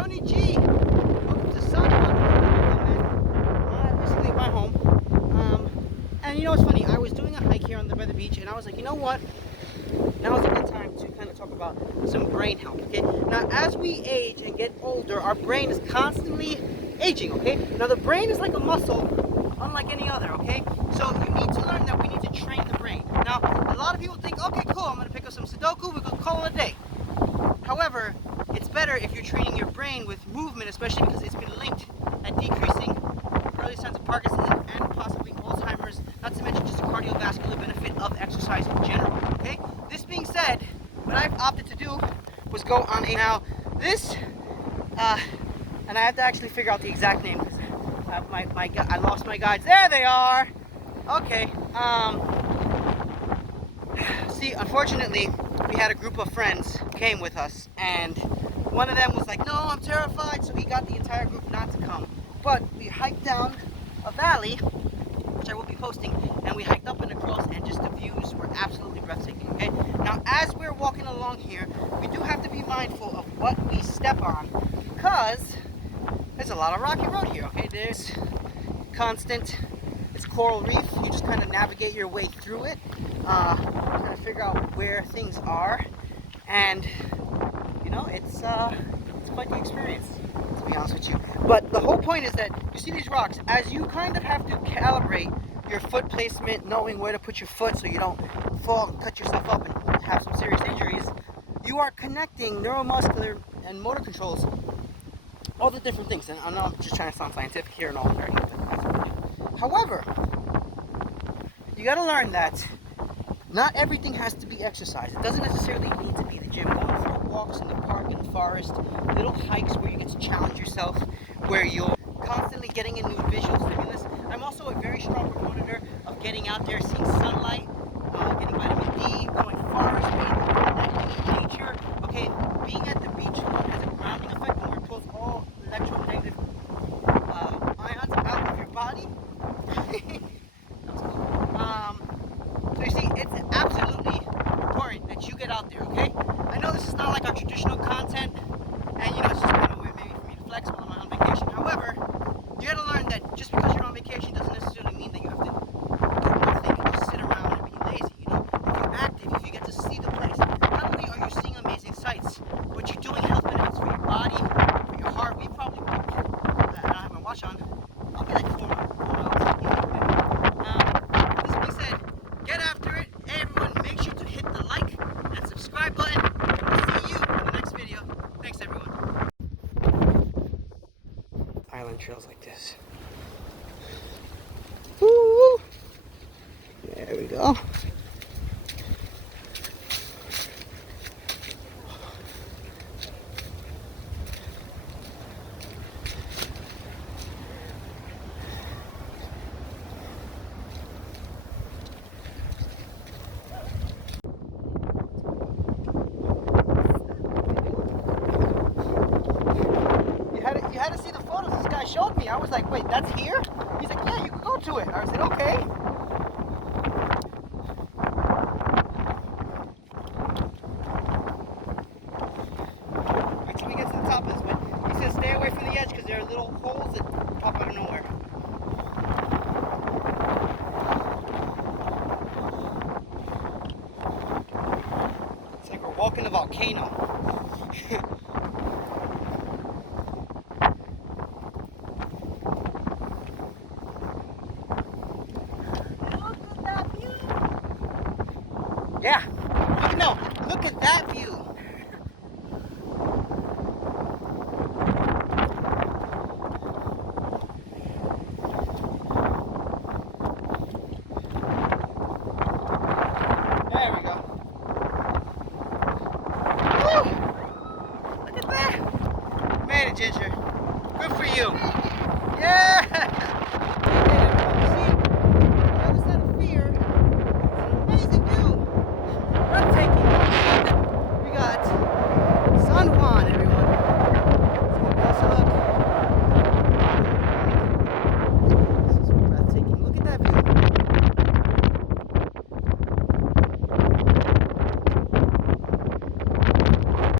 Tony G. Welcome to Sun basically at my home. And you know what's funny? I was doing a hike here by the beach, and I was like, you know what? Now is a good time to kind of talk about some brain health, okay? Now, as we age and get older, our brain is constantly aging, okay? Now, the brain is like a muscle, unlike any other, okay? So you need to learn that we need to train the brain. Now, a lot of people think, okay, cool, I'm gonna pick up some Sudoku, we're gonna call it a day. However, it's better if you're training your brain with movement, especially because it's been linked at decreasing early signs of Parkinson's and possibly Alzheimer's, not to mention just the cardiovascular benefit of exercise in general, okay? This being said, what I've opted to do was go on a, now this, and I have to actually figure out the exact name because I lost my guides. There they are! Okay, see, unfortunately, we had a group of friends who came with us, and one of them was like, no, I'm terrified, so he got the entire group not to come. But we hiked down a valley, which I will be posting, and we hiked up and across, and just the views were absolutely breathtaking, okay? Now, as we're walking along here, we do have to be mindful of what we step on, because there's a lot of rocky road here, okay? There's constant, it's coral reef, you just kind of navigate your way through it, kind of figure out where things are, and, you know, it's quite the experience, to be honest with you. But the whole point is that you see these rocks, as you kind of have to calibrate your foot placement, knowing where to put your foot so you don't fall and cut yourself up and have some serious injuries, you are connecting neuromuscular and motor controls, all the different things. And I know I'm just trying to sound scientific here and all that, but that's what we do. However, you got to learn that not everything has to be exercise. It doesn't necessarily need to be the gym. Going for walks in the park, in the forest, little hikes where you get to challenge yourself, where you're constantly getting a new visual stimulus. I'm also a very strong proponent of getting out there, seeing sunlight, getting vitamin D, going forest, connecting with nature. Okay, being at the beach has a grounding effect and we're pulls all electronegative ions out of your body. That's cool. So you see, it's absolutely important that you get out there, okay? I know this is not like our traditional content, and you know, it's just kind of a way maybe for me to flex while I'm on vacation. However, you gotta learn that just because you're on vacation doesn't necessarily mean that you have to do nothing and just sit around and be lazy, you know? If you're active, if you get to see the place, not only are you seeing amazing sights, but you're doing health benefits for your body, for your heart. We probably walk, I don't have my watch on, I'll be like 4 miles. This being said, get after it. Hey everyone, make sure to hit the like and subscribe button. We'll see you in the next video. Thanks everyone. Island trails like this. Woo! There we go. You had to see the photos this guy showed me. I was like, wait, that's here? He's like, yeah, you can go to it. I said, okay. Wait till we get to the top of this, but he says stay away from the edge because there are little holes that pop out of nowhere. It's like we're walking a volcano. Yeah, no, look at that view.